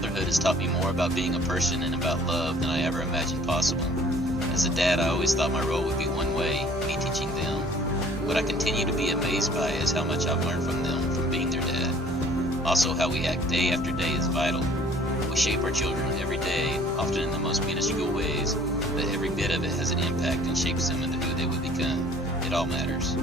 Fatherhood has taught me more about being a person and about love than I ever imagined possible. As a dad, I always thought my role would be one way, me teaching them. What I continue to be amazed by is how much I've learned from them, from being their dad. Also, how we act day after day is vital. We shape our children every day, often in the most minuscule ways, but every bit of it has an impact and shapes them into who they would become. It all matters.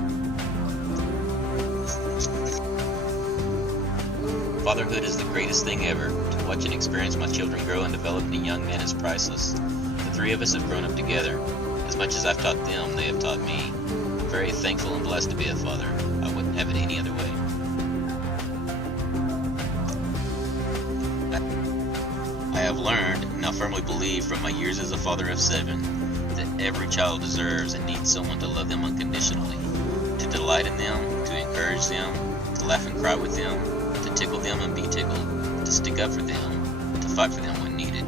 Fatherhood is the greatest thing ever. To watch and experience my children grow and develop into young men is priceless. The three of us have grown up together. As much as I've taught them, they have taught me. I'm very thankful and blessed to be a father. I wouldn't have it any other way. I have learned, and now firmly believe from my years as a father of 7, that every child deserves and needs someone to love them unconditionally, to delight in them, to encourage them, to laugh and cry with them, to tickle them and be tickled, to stick up for them, to fight for them when needed,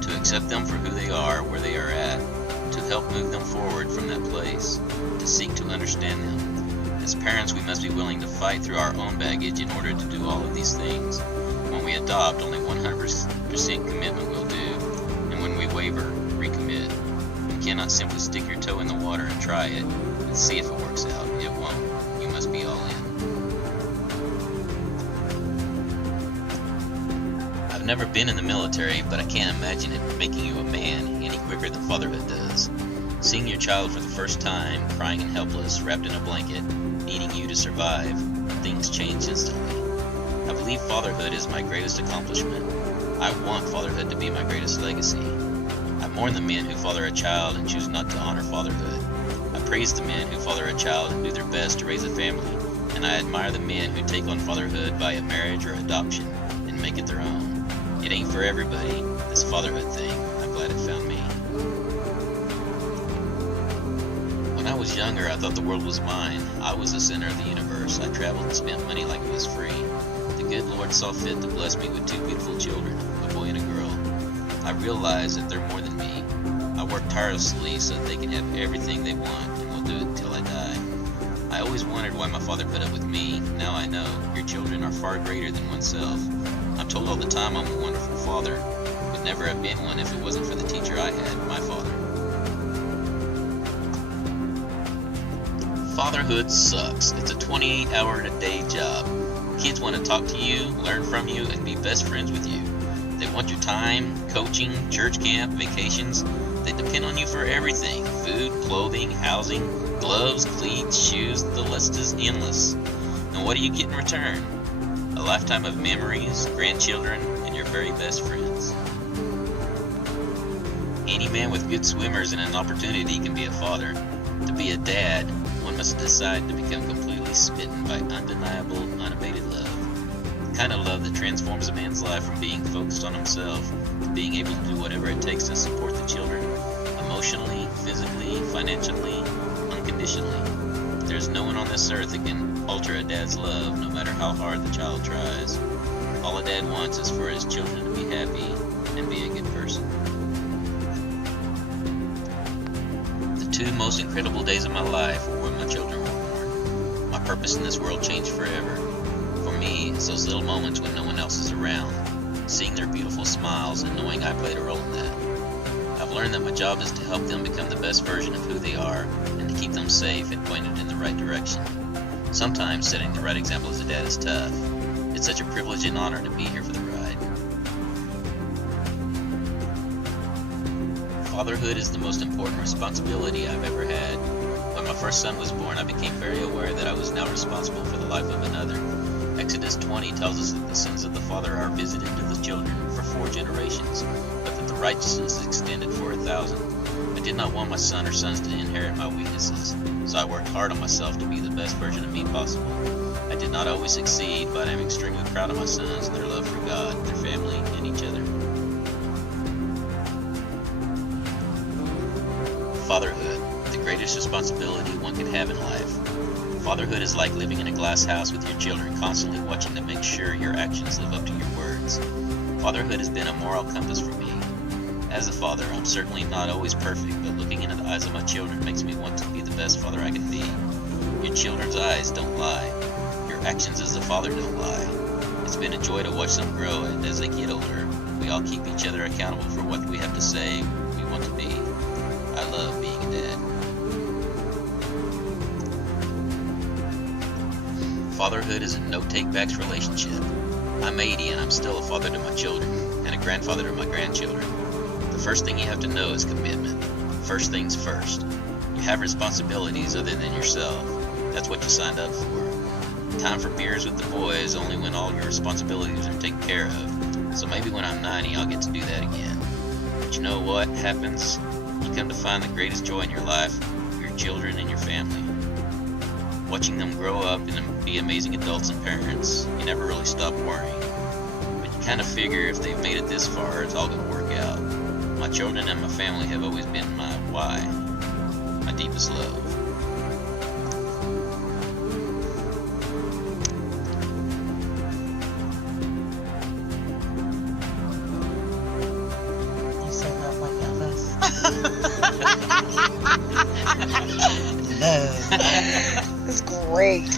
to accept them for who they are, where they are at, to help move them forward from that place, to seek to understand them. As parents, we must be willing to fight through our own baggage in order to do all of these things. When we adopt, only 100% commitment will do, and when we waver, recommit. You cannot simply stick your toe in the water and try it and see if it works out. It won't. You must be all in. I've never been in the military, but I can't imagine it making you a man any quicker than fatherhood does. Seeing your child for the first time, crying and helpless, wrapped in a blanket, needing you to survive, things change instantly. I believe fatherhood is my greatest accomplishment. I want fatherhood to be my greatest legacy. I mourn the men who father a child and choose not to honor fatherhood. I praise the men who father a child and do their best to raise a family, and I admire the men who take on fatherhood via marriage or adoption and make it their own. It ain't for everybody, this fatherhood thing. I'm glad it found me. When I was younger, I thought the world was mine. I was the center of the universe. I traveled and spent money like it was free. The good Lord saw fit to bless me with 2 beautiful children, a boy and a girl. I realized that they're more than me. I work tirelessly so that they can have everything they want, and will do it until I die. I always wondered why my father put up with me. Now I know. Your children are far greater than oneself. I'm told all the time I'm a wonderful father. Would never have been one if it wasn't for the teacher I had, my father. Fatherhood sucks. It's a 28-hour-a-day job. Kids want to talk to you, learn from you, and be best friends with you. They want your time, coaching, church camp, vacations. They depend on you for everything. Food, clothing, housing, gloves, cleats, shoes. The list is endless. And what do you get in return? A lifetime of memories, grandchildren, and your very best friends. Any man with good swimmers and an opportunity can be a father. To be a dad, one must decide to become completely smitten by undeniable, unabated love. The kind of love that transforms a man's life from being focused on himself to being able to do whatever it takes to support the children, emotionally, physically, financially, unconditionally. There's no one on this earth that can alter a dad's love, no matter how hard the child tries. All a dad wants is for his children to be happy and be a good person. The 2 most incredible days of my life were when my children were born. My purpose in this world changed forever. For me, it's those little moments when no one else is around, seeing their beautiful smiles and knowing I played a role in that. I've learned that my job is to help them become the best version of who they are and to keep them safe and pointed in the right direction. Sometimes setting the right example as a dad is tough. It's such a privilege and honor to be here for the ride. Fatherhood is the most important responsibility I've ever had. When my first son was born, I became very aware that I was now responsible for the life of another. Exodus 20 tells us that the sins of the father are visited to the children for 4 generations, but that the righteousness is extended for 1,000. I did not want my son or sons to inherit my weaknesses, so I worked hard on myself to be the best version of me possible. I did not always succeed, but I am extremely proud of my sons and their love for God, their family, and each other. Fatherhood, the greatest responsibility one can have in life. Fatherhood is like living in a glass house with your children, constantly watching to make sure your actions live up to your words. Fatherhood has been a moral compass for me. As a father, I'm certainly not always perfect, but looking into the eyes of my children makes me want to be the best father I can be. Your children's eyes don't lie. Your actions as a father don't lie. It's been a joy to watch them grow, and as they get older, We all keep each other accountable for what we have to say we want to be. I love being a dad. Fatherhood is a no-take-backs relationship. I'm 80 and I'm still a father to my children and a grandfather to my grandchildren. The first thing you have to know is commitment. First things first. You have responsibilities other than yourself. That's what you signed up for. Time for beers with the boys only when all your responsibilities are taken care of. So maybe when I'm 90, I'll get to do that again. But you know what happens? You come to find the greatest joy in your life, your children and your family. Watching them grow up and be amazing adults and parents, you never really stop worrying. But you kind of figure if they've made it this far, it's all going to work out. My children and my family have always been my why, my deepest love. You said that like Elvis. Love. It's great.